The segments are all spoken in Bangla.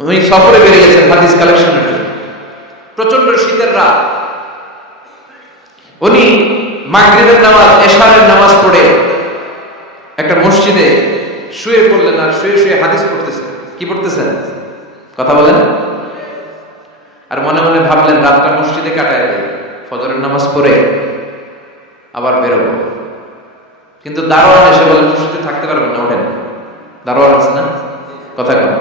উনি সফরে বেরিয়ে গেছেন হাদিস কালেকশনের জন্য। প্রচন্ড শীতের রাত, উনি মাগরিবের নামাজ, এশারের নামাজ পড়ে একটা মসজিদে শুয়ে পড়লেন, আর শুয়ে শুয়ে হাদিস পড়তেছেন। কি পড়তেছেন? কথা বলেন। আর মনে মনে ভাবলেন রাতটা মসজিদে কাটায় দেয়, ফজরের নামাজ পড়ে আবার বেরোবো। কিন্তু দারোয়ান এসে বলে মসজিদে থাকতে পারবেন না, ওঠেন। দারোয়ান আছে না? কথা কন।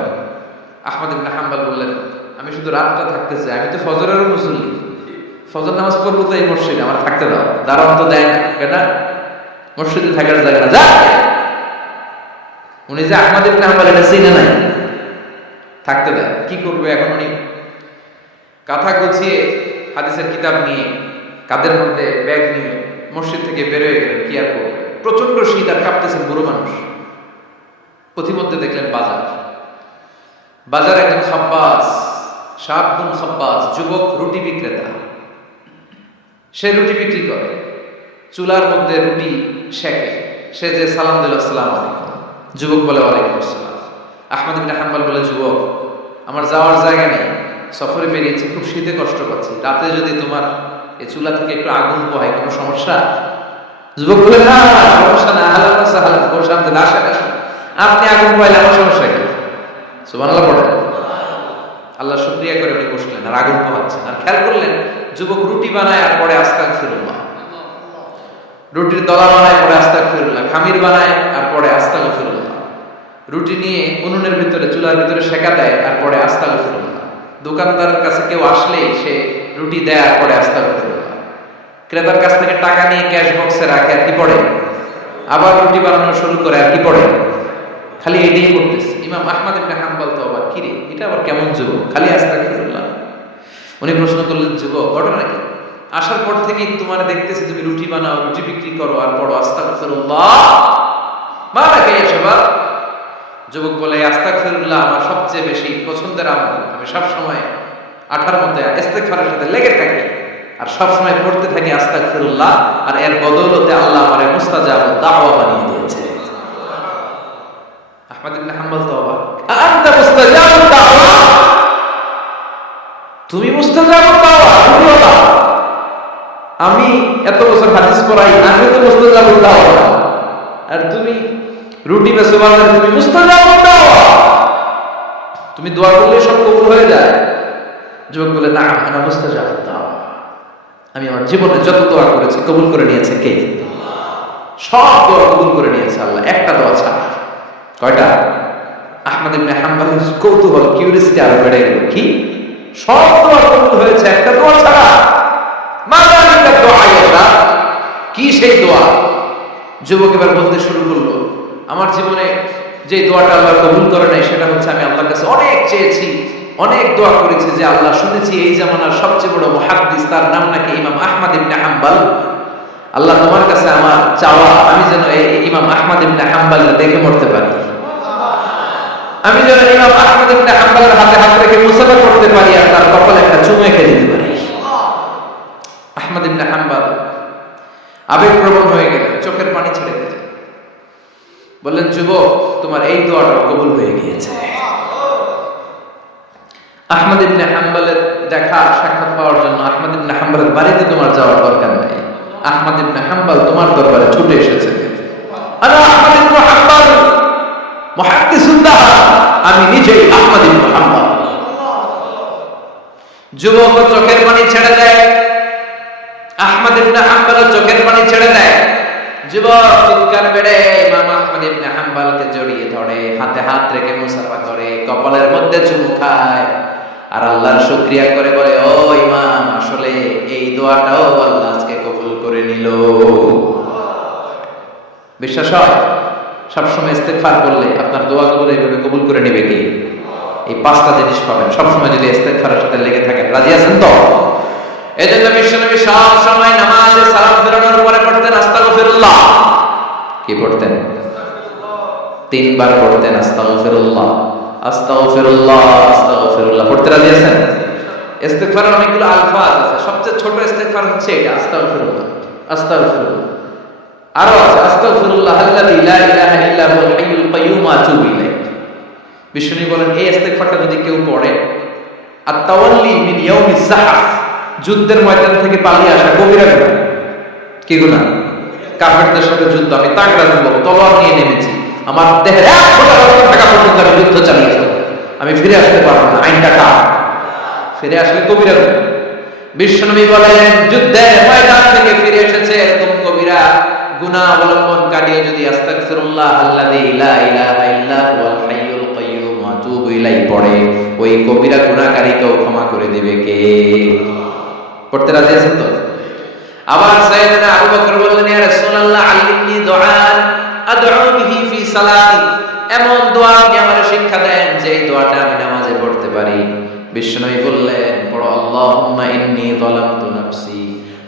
আহমদ ইবনে হাম্বল বললেন, আমি শুধু রাতটা থাকতে চাই, আমি তো ফজরেরও মুসল্লি, ফজর নামাজ পড়বো তো এই মসজিদে, আমার থাকতে দাও। দারোয়ান তো দেয় না, কেন? মসজিদে থাকার জায়গা না, যা। উনি যে আহমদ ইবনে হাম্বল এটা চিনে নাই, থাকতে দেয়। কি করবে এখন? উনি কাঁথা গুছিয়ে হাদিসের কিতাব নিয়ে কাঁধের মধ্যে ব্যাগ নিয়ে মসজিদ থেকে বেরোয় গেলেন। কি আর করবে, প্রচন্ড শীত, আর কাঁপতেছেন বুড়ো মানুষ। পথিমধ্যে দেখলেন বাজার। বাজারে একজন খাব্বাস, শাবুন খাব্বাস, যুবক রুটি বিক্রেতা। সে রুটি বিক্রি করে, চুলার মধ্যে রুটি সেকে। সে যে সালাম দিল, আসসালামু আলাইকুম। যুবক বলে, ওয়ালাইকুম আসসালাম। আহমদ ইবনে হাম্বল বলে, যুবক, আমার যাওয়ার জায়গা নেই, সফরে বেরিয়েছি, খুব শীতে কষ্ট পাচ্ছি, রাতে যদি তোমার এই চুলা থেকে একটু আগুন পোহায়, কোনো সমস্যা? যুবক বলে, না সমস্যা না, আহলান সাহলান, বসাতে না, আপনি আগুন পোহাইলে আমার সমস্যা কি? সুবহানাল্লাহ পড়ে। আল্লাহ শুকরিয়া করে উনি বসলেন, আর আগুন পোহাচ্ছেন। আর খেয়াল করলেন যুবক রুটি বানায় আর পরে আস্তাগফিরুল্লাহ, রুটির দলা বানায় পরে আস্তাগফিরুল্লাহ, খামির বানায় আর পরে আস্তাগফিরুল্লাহ, রুটি নিয়ে উনুনের ভিতরে, চুলার ভিতরে সেকা দেয় আর পরে আস্তাগফিরুল্লাহ। দোকানদারের কাছে কেউ আসলেই সে রুটি দেয় আর পরে আস্তাগফিরুল্লাহ। ক্রেতার কাছ থেকে টাকা নিয়ে ক্যাশ বক্সে রাখে আর কি পড়ে? আবার রুটি বানানো শুরু করে আর কি পড়ে? খালি এটাই করতেছে। ইমাম আহমদ ইবনে হাম্বল তো অবাক, কি রে, এটা আবার কেমন যুবক, খালি আস্তাগফিরুল্লাহ। উনি প্রশ্ন করলেন, যুবক ঘটনা কি? আসার পর থেকেই তোমার দেখতেছি তুমি রুটি বানাও, রুটি বিক্রি করো আর পড়ো আস্তাগফিরুল্লাহ, মালাকা ইয়া শাবাব। যুবক বলে, আস্তাগফিরুল্লাহ আমার সবচেয়ে বেশি পছন্দের আমল, আমি সব সময় আঠার মধ্যে ইস্তেগফারের সাথে লেগে থাকি আর সব সময় পড়তে থাকি আস্তাগফিরুল্লাহ, আর এর বদৌলতে আল্লাহ আমারে মুস্তাজাবুদ দাওয়া বানিয়ে দিয়েছে। আহমদ ইবনে হাম্বল তো অবাক, আনতা মুস্তাজাবুদ দাওয়া, তুমি মুস্তাজাবুদ দাওয়া, আমি এত বছর হাদিস পড়াই, আমি তো মুস্তাজাবুদ দাওয়া, আর তুমি রুটি বেচো বাজারে, তুমি মুস্তাজাবুদ দাওয়া, তুমি দোয়া করলে সব কবুল হয়ে যায়। যুবক বলে, না আনা মুস্তাজাবুদ দাওয়া, আমি আমার জীবনে যত দোয়া করেছি কবুল করে নিয়েছে কে? সব দোয়া কবুল করে নিয়েছে আল্লাহ, একটা দোয়া ছাড়া। কয়টা? আহমদ ইবনে হাম্বলের কৌতূহল, কিউরিয়াসিটি আরো বেড়ে গেল। কি? সব দোয়া কবুল হয়েছে, একটা দোয়া ছাড়া। মাদালিকা দোয়া এটা কি? সেই দোয়া? যুবক এবার বলতে শুরু করলো, আমার জীবনে যে দোয়াটা আল্লাহ কবুল করে নাই সেটা হচ্ছে, আমি আল্লাহর কাছে অনেক চেয়েছি, অনেক দোয়া করেছি যে আল্লাহ, শুনেছি এই জামানার সবচেয়ে বড় মুহাদ্দিস, তার নাম নাকি ইমাম আহমদ ইবনে হাম্বল। আল্লাহ তোমার কাছে আমার চাওয়া, আমি যেন এই ইমাম আহমদ ইবনে হাম্বলকে দেখে মরতে পারি, আমি যেন ইমাম আহমদ ইবনে হাম্বলের হাতে হাত রেখে মুসাফা করতে পারি আর তার কপালে একটা চুমু এঁকে দিতে পারি। আহমদ ইবনে হাম্বল আবেগপ্রবণ হয়ে গেলেন, চোখের পানি ছেড়ে দিলেন, বললেন, যুবক তোমার এই দোয়াটা কবুল হয়ে গিয়েছে। আহমদ ইবনে হাম্বলের দেখা সাক্ষাৎ পাওয়ার জন্য আহমদ ইবনে হাম্বলের বাড়িতে তোমার যাওয়ার দরকার নাই, আহমদ ইবনে হাম্বল তোমার দরবারে ছুটে এসেছে। আনা আহমদ ইবনে হাম্বল মুহাদ্দিসুল্লাহ, আমি নিজেই আহমদ ইবনে হাম্বল। যুবক চোখের পানি ছেড়ে দেয়, আহমদ ইবনে হাম্বল চোখের পানি ছেড়ে দেয়। যুবক চিৎকার বেড়ে ইমাম আহমদ ইবনে হাম্বলকে জড়িয়ে ধরে, হাতে হাত রেখে মুসাফা করে, কপালের মধ্যে চুমু খায় আর আল্লাহর শুকরিয়া করে বলে, ও ইমাম, আসলে এই দোয়াটাও আল্লাহ আজকে কবুল করে নিল। বিশ্বাস হয়? সবসময় ইস্তেগফার করলে আপনার দোয়াগুলো এইভাবে কবুল করে নেবে কে? এই পাঁচটা জিনিস পাবেন সবসময় যদি ইস্তেগফারের সাথে লেগে থাকেন। রাজি আছেন তো? এজন্য বিশ্বনবী সব সময় নামাজে সালাম ফেরানোর পরে পড়তেন আস্তাগফিরুল্লাহ। কি পড়তেন? 3 বার পড়তেন আস্তাগফিরুল্লাহ, আস্তাগফিরুল্লাহ, আস্তাগফিরুল্লাহ। পড়তে রাজি আছেন? ইস্তেগফারের অনেকগুলো আলফাজ আছে, সবচেয়ে ছোট ইস্তেগফার হচ্ছে এটা, আস্তাগফিরুল্লাহ, আস্তাগফিরুল্লাহ। আরো আছে আস্তাগফিরুল্লাহ আল্লাযী লা ইলাহা ইল্লা হুয়াল হাইয়ুল কাইয়্যুম আতুবু ইলাইহি। বিষ্ণু বলেন এই ইস্তেগফারটা যদি কেউ পড়ে, আর তাওয়াল্লি মিন ইয়াউমিজ যাহফ, যুদ্ধের ময়দান থেকে পালিয়ে আসা কবিরা গুনাহ। কি গুনাহ? কাফেরদের সাথে যুদ্ধ, আমি তাগড়া যুবক, তলোয়ার নিয়ে নেমেছি, আমার দেহের এক ফোঁটা রক্ত থাকা পর্যন্ত আমি যুদ্ধ চালিয়ে যাব, আমি ফিরে আসতে পারবো না, আইনটা কার? ফিরে আসলে কবিরা গুনাহ। বিশ্বনবী বলেন যুদ্ধের ময়দান থেকে ফিরে এসেছে এরকম কবিরা গুনাহ অবলম্বনকারীও যদি আস্তাগফিরুল্লাহ আল্লাযী লা ইলাহা ইল্লা হুয়াল হাইয়ুল কাইয়্যুম ওয়া আতুবু ইলাইহি পড়ে, ওই কবিরা গুনাহকারীকেও ক্ষমা করে দিবে কে? পড়তে রাজি আছেন তো? আবার সাইয়েদনা আবু বকর বললেন ইয়া রাসূলুল্লাহ আল্লিমনি দুআন আদউ বিহি ফি সালাতি, এমন দোয়া আপনি আমাকে শিক্ষা দেন যে এই দোয়াটা আমি নামাজে পড়তে পারি। বিশ্বনবী বললেন পড়ো আল্লাহুম্মা ইন্নী যালামতু নাফসি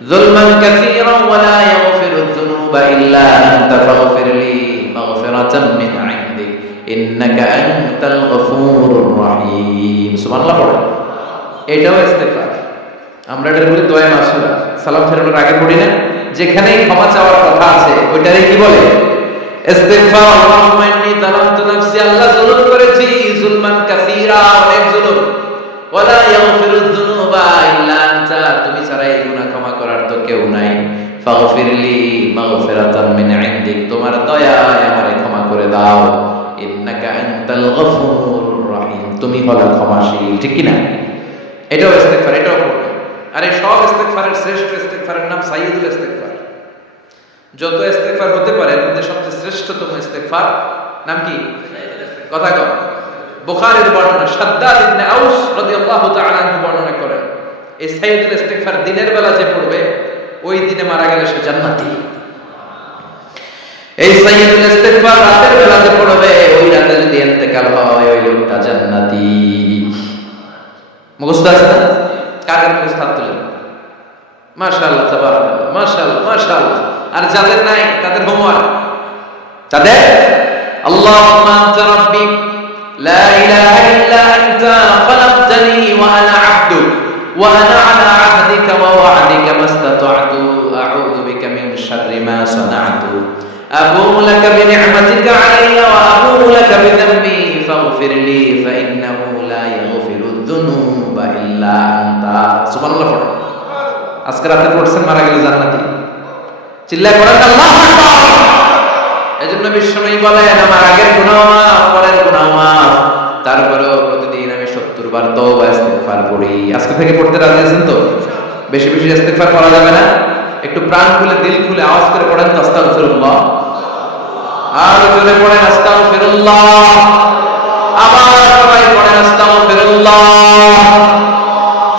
যুলমান কাসীরান ওয়া লা ইয়াগফিরুয যুনুবা ইল্লা আনতা ফাগফিরলি মাগফিরাতাম মিন ইনদিক ইন্নাকা আনতাল গফুরুর রহিম। সুবহানাল্লাহ পড়ো। এটাও ইস্তেগফার। আমরা এটা বলি দোয়া মাসুরা, সালাম ফেরানোর আগে পড়ি না? যেখানেই ক্ষমা চাওয়ার কথা আছে ওইটারই কি বলে? ইস্তিগফার। আল্লাহুম্মা ইন্নী যালামতু নাফসি, আল্লাহ জুলুম করেছি, যুলমান কাসীরা, অনেক জুলুম, ওয়ালা ইয়াগফিরুয যুনুবা ইল্লা আনতা, তুমি ছাড়া এই গুনাহ ক্ষমা করার তো কেউ নাই, ফাগফিরলি মাগফিরাতাম মিন ইনদিক, তোমার দয়ায় আমারে ক্ষমা করে দাও, ইন্নাকা আনতাল গফুরুর রহিম, তুমি হলো ক্ষমাশীল। ঠিক কি না? এটাও ইস্তিগফার, এটাও পড়বে। আর এই সব ইস্তেগফারের শ্রেষ্ঠ ইস্তেগফারের নাম সাইয়্যিদুল ইস্তেগফার। যত ইস্তেগফার হতে পারে এর মধ্যে সবচেয়ে শ্রেষ্ঠতম ইস্তেগফার নাম কি? কথা কও। বুখারীর বর্ণনা, শাদ্দাদ ইবনে আউস রাদিয়াল্লাহু তাআলা আনহু বর্ণনা করেন এই সাইয়্যিদুল ইস্তেগফার দিনের বেলা যে পড়বে ওই দিনে মারা গেলে সে জান্নাতি। এই সাইয়্যিদুল ইস্তেগফার রাতের বেলা যে পড়বে ওই রাতে যদি ইন্তেকাল হয় ওই লোকটা জান্নাতি। মুখস্থ আছে না? কার মুখস্থ হাত তুলেন? মাশাআল্লাহ, তাবারাকাল্লাহ, মাশাআল্লাহ, মাশাআল্লাহ। আর যাদের নাই তাদের হোমওয়ার্ক, তাদের আল্লাহুম্মা আনতা রাব্বি লা ইলাহা ইল্লা আনতা খালাকতানি ওয়া আনা আবদুক ওয়া আনা আলা আহদিকা ওয়া ওয়া'দিকা মাস্তাতা'তু আউযু বিকা মিন শাররি মা সানা'তু আবুউ লাকা বিনি'মাতিকা আলাইয়া ওয়া আবুউ লাকা বিযামবি ফাগফিরলি ফাইন্নাহু লা ইয়াগফিরুয যুনুবা ইল্লা আনতা। সুবহানাল্লাহ পড়ো। আজকে রাতে পড়ছেন, মারা গেলে জান্নাতি। চিল্লায় পড়েন আল্লাহু আকবার। এজন্য বিশ্বনবী বলেন আমার আগের গুনাহ মাফ, পরের গুনাহ মাফ, তারপরেও প্রতিদিন আমি 70 বার তওবা ইস্তেগফার পড়ি। আজকে থেকে পড়তে রাজি আছেন তো? বেশি বেশি ইস্তেগফার করা যাবে না? একটু প্রাণ খুলে দিল খুলে আওয়াজ করে পড়েন আস্তাগফিরুল্লাহ। আর জোরে পড়েন আস্তাগফিরুল্লাহ। আবার সবাই পড়েন আস্তাগফিরুল্লাহ।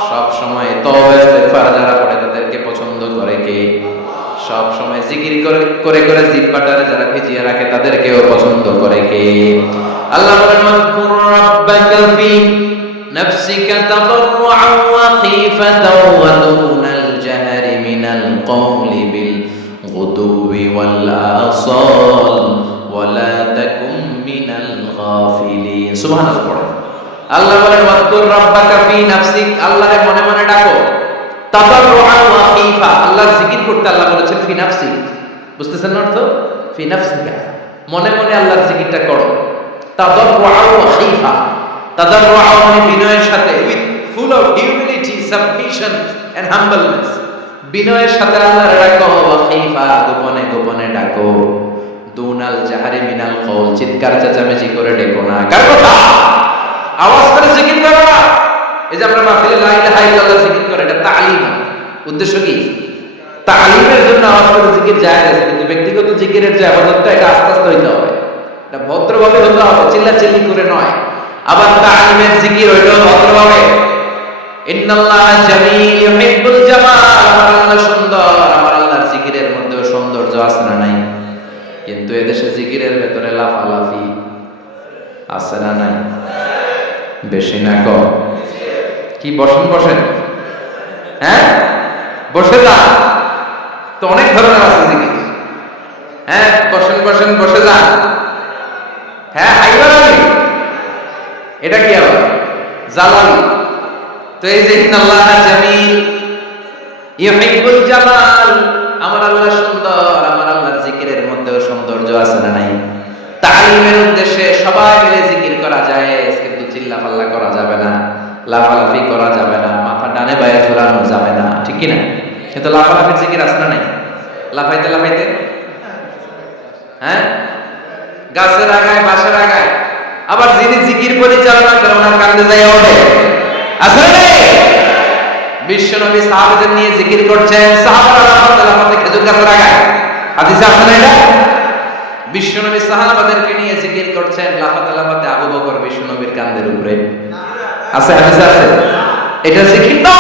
সব সময় তওবা ইস্তেগফার যারা পড়ে তাদেরকে পছন্দ করে কে? সব সময় জিকির করে করে জিহ্বাটারে যারা ভিজিয়ে রাখে তাদেরকেও পছন্দ করে কে? আল্লাহ বলেন মাযকুর রাব্বাকা ফি নাফসিকা তাদাররুআন ওয়া খীফাতান ওয়া দুনাল জাহরি মিনাল কওলি বিল গুদুবি ওয়াল আসাল ওয়া লা তাকুম মিনাল গাফিলিন। সুবহানাল্লাহ। আল্লাহ বলেন মাযকুর রাব্বাকা ফি নাফসিক, আল্লাহরে মনে মনে ডাকো, তাদাররুআন ওয়া খীফা, আল্লাহর জিকির করতে আল্লাহ বলেছেন ফি নাফসি। বুঝতেছেন না অর্থ? ফি নাফসিকা, মনে মনে আল্লাহর জিকিরটা করো। তাদাররুআন ওয়া খীফা, তাদাররুআন মানে বিনয়ের সাথে, with full of humility, submission and humbleness, বিনয়ের সাথে আল্লাহর ডাকো। ওয়া খীফা, গোপনে গোপনে ডাকো। দুনাল জাহরি মিনাল কওল, চিৎকার চেঁচামেচি করে ডেকো না। কার কথা? আওয়াজ করে জিকির করো না। এই যে আমরা মাহফিলে লা ইলাহা ইল্লাল্লাহ জিকির করে, এটা তালিম। উদ্দেশ্য কি? তালিমের জন্য আওয়াজ করে জিকির জায়েজ আছে, কিন্তু ব্যক্তিগত জিকিরের যে ইবাদতটা এটা আস্তে আস্তে হইতে হবে, এটা ভদ্রভাবে হতে হবে, চিল্লাচিল্লি করে নয়। আবার তালিমের জিকির ওইটাও ভদ্রভাবে। ইন্নাল্লাহা জামিল ইউহিব্বুল জামাল, আমার আল্লাহ সুন্দর, আমার আল্লাহর জিকিরের মধ্যেও সৌন্দর্য আছে না নাই? কিন্তু এদেশে জিকিরের ভেতরে লাফালাফি আছে না নাই? বেশি না কম? কি বসেন বসেন, হ্যাঁ বসে যা, তো অনেক ধরনের আছে জিকির। হ্যাঁ বসেন বসেন বসে যা, হ্যাঁ হাইবারালি, এটা কি আবার জালালি? তো এই যে ইন্নাল্লাহা জামিল ইউহিব্বুল জামাল, আমার আল্লাহ সুন্দর, আমার আল্লাহর জিকিরের মধ্যেও সৌন্দর্য আছে না নাই? তালিমের উদ্দেশ্যে সবাই মিলে জিকির করা করা যায়, কিন্তু চিল্লা পাল্লা করা যাবে না, লাফালাফি করা যাবে না, মাথা ডানে বায়ে ঝুলানো যাবে না, ঠিক কি না? কিন্তু লাফালাফির জিকির আছে না নাই? লাফাইতে লাফাইতে, হ্যাঁ, গাছের আগায় বাসার আগায়, আবার যিনি জিকির পরিচালনা করেন ওনার কান্দে যায় ওঠে, আছে না? বিশ্বনবী সাহাবাদের নিয়ে জিকির করছেন, সাহাবারা লাফাতে লাফাতে খেজুর গাছের আগায়, হাদিসে আছে না এটা? বিশ্বনবী সাহাবাদেরকে নিয়ে জিকির করছেন, লাফাতে লাফাতে আবু বকর বিশ্বনবীর কান্দের উপরে, আছে হাদিসে আছে? এটা জিকির না?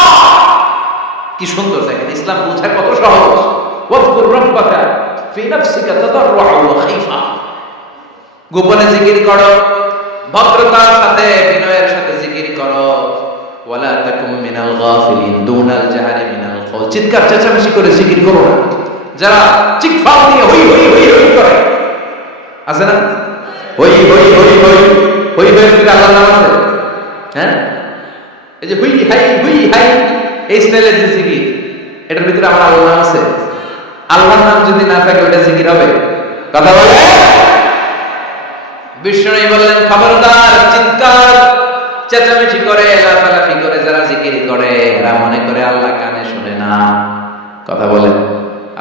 কি সুন্দর দেখেন, ইসলাম বোঝা কত সহজ। ওয়াজকুর রাব্বাকা ফি নাফসিকা তাদাররুআ ওয়া খাইফা, গোপনে জিকির করো, ভদ্রতার সাথে বিনয়ের সাথে জিকির করো। ওয়ালা তাকুম মিনাল গাফিলিন দুনাল জাহারি মিনাল কওল, চিৎকার চেঁচামেচি করে জিকির করো না। যারা চিৎকার দিয়ে হই হই হই হই করে, আছে না? হই হই হই হই হই হই করে আল্লাহর নাম আছে, হ্যাঁ? এই যে হুই হাই এই স্টাইলের যে জিকির, এটার ভিতরে আমার আল্লাহর নাম আছে? আল্লাহর নাম যদি না থাকে ওটা জিকির হবে? কথা বলে। বিষ্ণু বললেন, খবরদার, চিৎকার চেঁচামেচি করে লাফালাফি করে যারা জিকির করে এরা মনে করে আল্লাহ কানে শুনে না। কথা বলেন।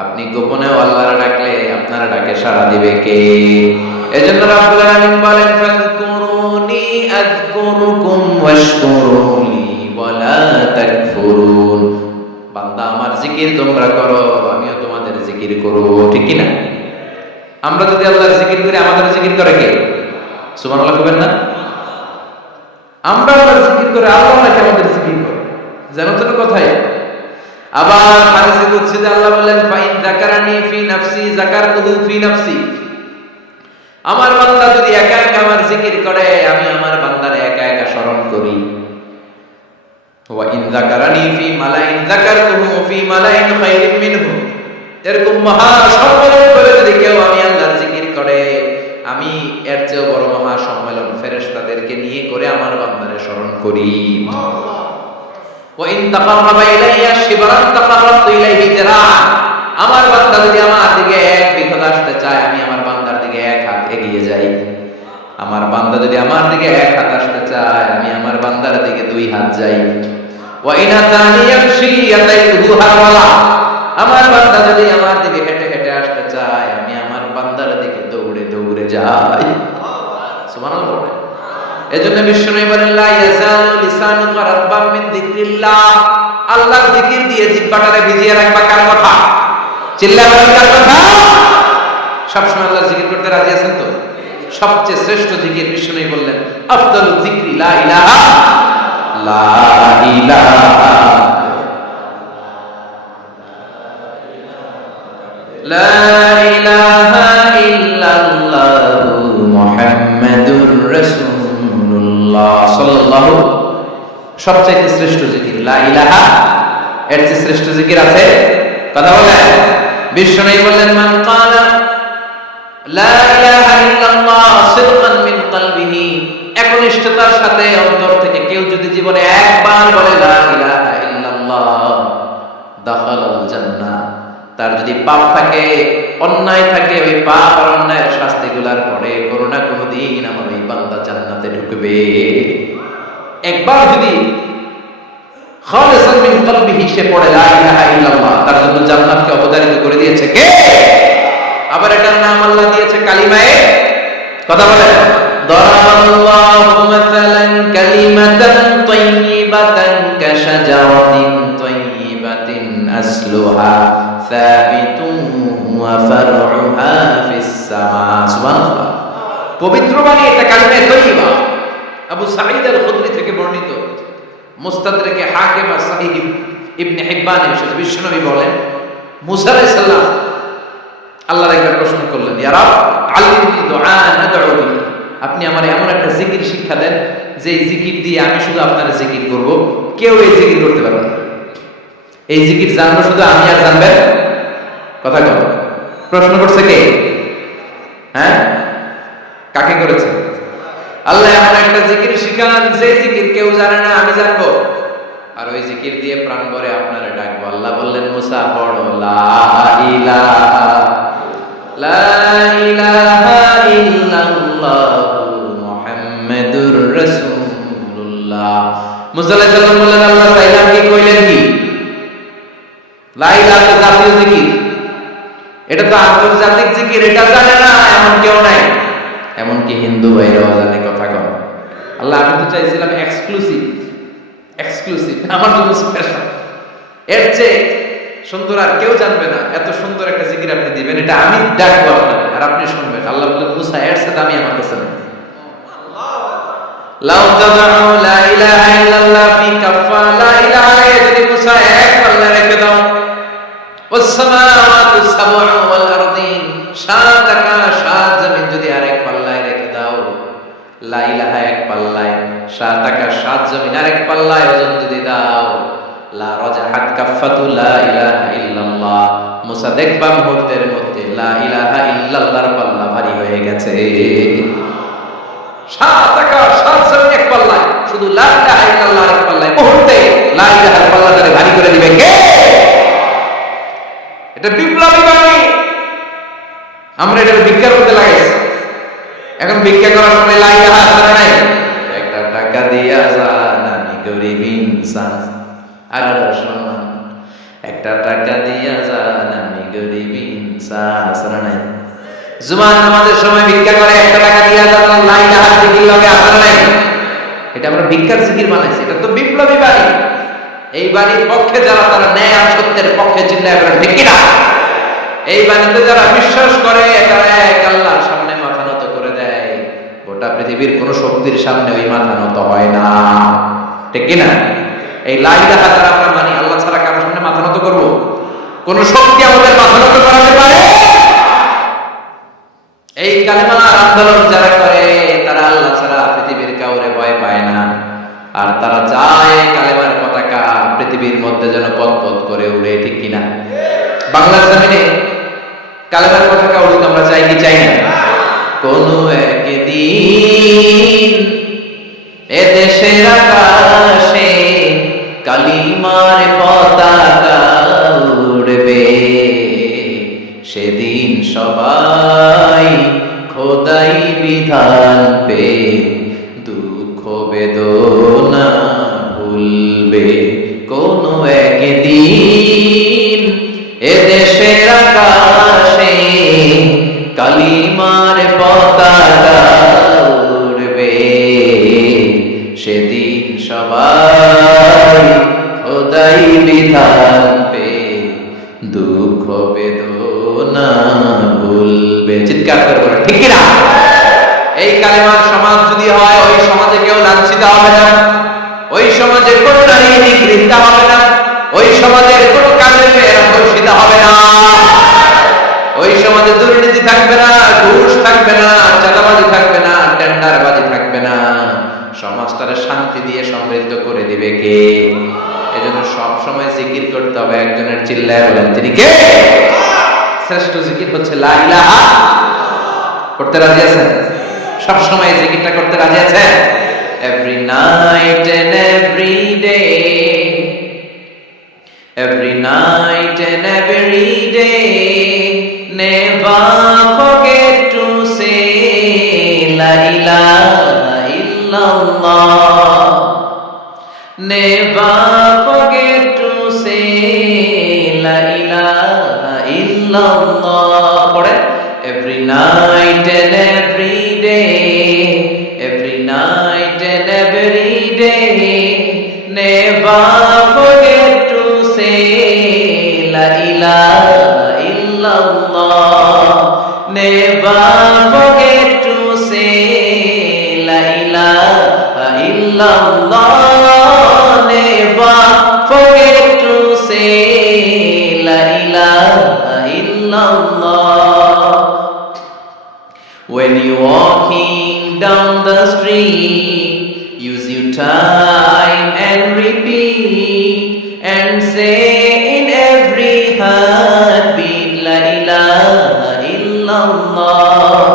আপনি গোপনেও আল্লাহর ডাকলে আপনার ডাকে সাড়া দিবে কে? এজন্য রাব্বুল আলামিন বলেন, ফাযকুরুনি আযকুরুকুম ওয়াশকুরুলি ওয়ালা তাকফুরুন। বান্দা আমার জিকির তোমরা করো, আমিও তোমাদের জিকির করব, ঠিক কি না? আমরা যদি আল্লাহর জিকির করি, আমাদের জিকির করে কে? সুবহানাল্লাহ কইবেন না? আমরা আল্লাহর জিকির করে আল্লাহ নাকি আমাদের জিকির করে, জানো তো কথাই। আবার হাদিসে কুদসিতে আল্লাহ বলেন, ফাইন যাকারানি ফি নাফসি যাকারতুহু ফি নাফসি, আমার বান্দা যদি একা একা আমার জিকির করে, আমি আমার বান্দারে একা একা স্মরণ করি। ওয়া ইন যাকারানি ফি মালাইন যাকারতুহু ফি মালাইন খায়রিন মিনহু, এরকম মহা সম্মেলন করে যদি কেউ আমি আল্লাহর জিকির করে, আমি এর চেয়ে বড় মহা সম্মেলন ফেরেশতাদেরকে নিয়ে করে আমার বান্দারে স্মরণ করি। ওয়া ইন তাকাররাবা ইলাইয়া শিবরান তাকাররাবতু ইলাইহি যিরাআন, আমার বান্দা যদি আমার দিকে এক বিঘত আসতে চায়, আমি আমার বান্দার দিকে এক হাত এগিয়ে যাই। আমার বান্দা যদি আমার দিকে এক হাত আসতে চায়, আমি আমার বান্দার দিকে দুই হাত যাই। ওয়া ইন আতানি ইয়ামশি আতাইতুহু হারওয়ালা, আমার বান্দা যদি আমার দিকে হেঁটে হেঁটে আসতে চায়, আমি আমার বান্দার দিকে দৌড়ে দৌড়ে যাই। সুবহানাল্লাহ। এজন্য বিষ্ণু বলেন, লা ইয়াজালু লিসানুকা রাতবাম মিন যিকরিল্লাহ, আল্লাহর জিকির দিয়ে জিহ্বাটারে ভিজিয়ে রাখবা। কার কথা? চিল্লা বলেন, কার কথা? সবসময় আল্লাহর জিকির করতে রাজি আছেন তো? সবচেয়ে শ্রেষ্ঠ জিকির বিষ্ণু বললেন, আফদালু যিকরি লা ইলাহা লা ইলাহা লা ইলাহা ইল্লাল্লাহু মুহাম্মাদুর রাসূলুল্লাহ সাল্লাল্লাহু। সবচেয়ে শ্রেষ্ঠ জিকির লা ইলাহা, এর চেয়ে শ্রেষ্ঠ জিকির আছে? কথা বলেন। বিষ্ণু বললেন, মান ক্বালা লা ইলাহা ইল্লাল্লাহ সিদকান মিন কলবিহি, একনিষ্ঠতার সাথে অন্তর থেকে কেউ যদি জীবনে একবার বলে লা ইলাহা ইল্লাল্লাহ, দাখালাল জান্নাহ। তার যদি পাপ থাকে, অন্যায় থাকে, ওই পাপ আর অন্যায়ের শাস্তিগুলার পরে কোনো না কোনো দিন আমার ওই বান্দা জান্নাতে ঢুকবে। একবার যদি খালিসান মিন কলবিহি সে পড়ে লা ইলাহা ইল্লাল্লাহ, তার জন্য জান্নাতকে অবধারিত করে দিয়েছে কে? আবার এটার নাম আল্লাহ দিয়েছে কালিমায়ে। কথা বলেন। দারাবাল্লাহু মাসালান কালিমাতান তাইয়িবাতান কাশাজারাতিন তাইয়িবাতিন আসলুহা সাবিতুন ওয়া ফারউহা ফিস সামা। সুবহানাল্লাহ। পবিত্র বাণী এটা কালিমায়ে তাইয়িবা। আবু সাঈদ আল-খুদরি থেকে বর্ণিত, মুস্তাদরাকে হাকিম আর সহিহ ইবনে হিব্বানে এসেছে, বিশ্বনবী বলেন, মুসা আলাইহিস সালাম আল্লাহর একবার প্রশ্ন করলেন, ইয়া রাব আল্লিমনি দুআআন আদউ বিহি, আপনি আমার এমন একটা জিকির শিক্ষা দেন যে জিকির দিয়ে আমি শুধু আপনার জিকির করব, কেউ এই জিকির করতে পারবে না। এই জিকির জানবো শুধু আমি আর জানবেন। কথা কও। প্রশ্ন করছে কে? হ্যাঁ, কাকে করেছে? আল্লাহ এমন একটা জিকির শিখান যে জিকির কেউ জানে না, আমি জানবো, আর ওই জিকির দিয়ে প্রাণ ভরে আপনারা ডাকবো। আল্লাহ বললেন, মুসা পড়ো লা ইলাহা লা ইলাহা ইল্লাল্লাহু মুহাম্মাদুর রাসূলুল্লাহ। মুসা আলাইহিস সালাম বললেন, আল্লাহ চাইলাম কি, কইলেন কি? লা ইলাহা ইল্লাল্লাহ জাতীয় জিকির, এটা তো আন্তর্জাতিক জিকির, এটা জানে না এমন কেউ নাই। এমনকি হিন্দু ভাইরাও জানে। কথা কম। আল্লাহ, আমি তো চাইছিলাম এক্সক্লুসিভ, আমার জন্য স্পেশাল, এর চেয়ে সুন্দর আর কেউ জানবে না। এত সুন্দর একটা জিকির আপনি দিবেন, এটা আমি ডাকবো আপনাকে আর আপনি শুনবেন। আল্লাহ বললেন, মুসা এর সাথে আমি আমার কাছে নেই। লাউ তাদাউ লা ইলাহা ইল্লাল্লাহ ফি কাফা, লা ইলাহা যদি মুসা এক পাল্লায় রেখে দাও, ওয়াস সামাওয়াতু সাবউ ওয়াল আরদিন, সাত আকাশ সাত জমিন যদি আরেক পাল্লায় রেখে দাও, লা ইলাহা এক পাল্লায়, সাত আকাশ সাত জমিন আরেক পাল্লায় ওজন যদি দাও, লা রাজাহাত কাফাতু লা ইলাহা ইল্লাল্লাহ, মুসা দেখবা মুহূর্তের মধ্যে লা ইলাহা ইল্লাল্লাহর পাল্লা ভারী হয়ে গেছে। সাত আকাশ সাত জমিন এক পাল্লায়, শুধু লা ইলাহা ইল্লাল্লাহ এক পাল্লায়, মুহূর্তে লা ইলাহার পাল্লাটারে ভারী করে দিবে কে? এটা বিপ্লবী বাণী। আমরা এটা ভিক্ষা করতে লাগাইছি। এখন ভিক্ষা করার সময় লা ইলাহা ইল্লাল্লাহ নাই। একটা টাকা দিয়া যান, আমি গরিব ইনসান। আর শোনা, একটা টাকা দিয়া যান, আমি গরিব ইনসান। আসলে নাই। জুমার নামাজের সময় ভিক্ষা করে, একটা টাকা দিয়া যান, লা ইলাহা জিকির লগে আসলে নাই। এটা আমরা ভিক্ষার জিকির বানাইছি। এটা তো বিপ্লবী বাণী। এই বাণীর পক্ষে যারা, তারা ন্যায় আর সত্যের পক্ষে চিল্লায় বলেন ঠিক কিনা? এই বাণীতে যারা বিশ্বাস করে, তারা এক আল্লাহর সামনে মাথা নত করে দেয়। গোটা পৃথিবীর কোন শক্তির সামনে ওই মাথা নত হয় না। ঠিক কিনা? এই লা ইলাহা যারা আমরা মানি, আল্লাহ ছাড়া কারোর সামনে মাথা নত করব? কোন শক্তি আমাদের মাথা নত করাতে পারে? এই কালেমার আন্দোলন যারা করে, তারা আল্লাহ ছাড়া পৃথিবীর কাউরে ভয় পায় না। আর তারা চায় কালেমার পতাকা পৃথিবীর মধ্যে যেন পথ করে উড়ে। ঠিক কিনা? বাংলার জমিনে কালেমার পতাকা উড়ুক, আমরা চাই কি চাই না? কোন একদিন এদেশের আকাশে কালিমার পতাকা উড়বে, সেদিন সবাই খোদাই বিধান পে দুঃখ বেদনা ভুলবে। কোন একদিন এদেশের আকাশে কালিমার পতাকা উড়বে, সেদিন সবাই খোদাই বিধান পে দুঃখ বেদনা ভুলবে। চিৎকার করে বলে ঠিক কিনা? এই কালেমার সমাজ যদি হয়, ওই সমাজে কেউ লাঞ্ছিত হবে না, ওই সমাজে কোন নারী নিগৃহীত হবে না, ওই সমাজের কোন কাজের মেয়েরা ধর্ষিত হবে না, ওই সমাজে দুর্নীতি থাকবে না, ঘুষ থাকবে না, চাঁদাবাজি থাকবে না, টেন্ডারবাজি থাকবে না। সমাজটারে শান্তি দিয়ে সমৃদ্ধ করে দিবে কে? এজন্য সব সময় জিকির করতে হবে একজনের। চিল্লায় বলেন তিনি কে? শ্রেষ্ঠ জিকির হচ্ছে লা ইলাহা। করতে রাজি আছেন? সব সময় জিকিরটা করতে রাজি আছেন? Every night and every day, every night and every day, never forget to say la ilaha illallah, never forget to say la ilaha illallah. পড়ে every night and every day, every night and every day, never forget to say la ilaha illallah, never forget to say la ilaha illallah, never forget to say la ilaha illallah. When you're walking down the street, use your time and repeat and say in every heartbeat la ilaha illallah.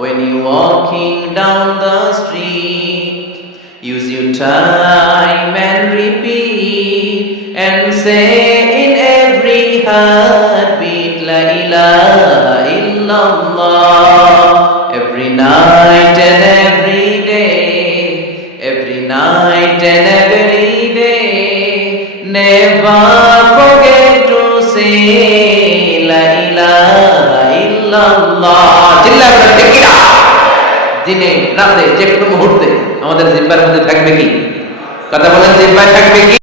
When you're walking down the street, use your time and repeat and say in every heartbeat la ilaha illallah. Every night and every day, night and every day, never forget to say la ilaha illallah. চিল্লায় বলেন ঠিক কিনা? দিনে রাতে যে কোনো মুহূর্তে আমাদের জিহ্বার মধ্যে থাকবে কি? কথা বলেন, জিহ্বায় থাকবে কি?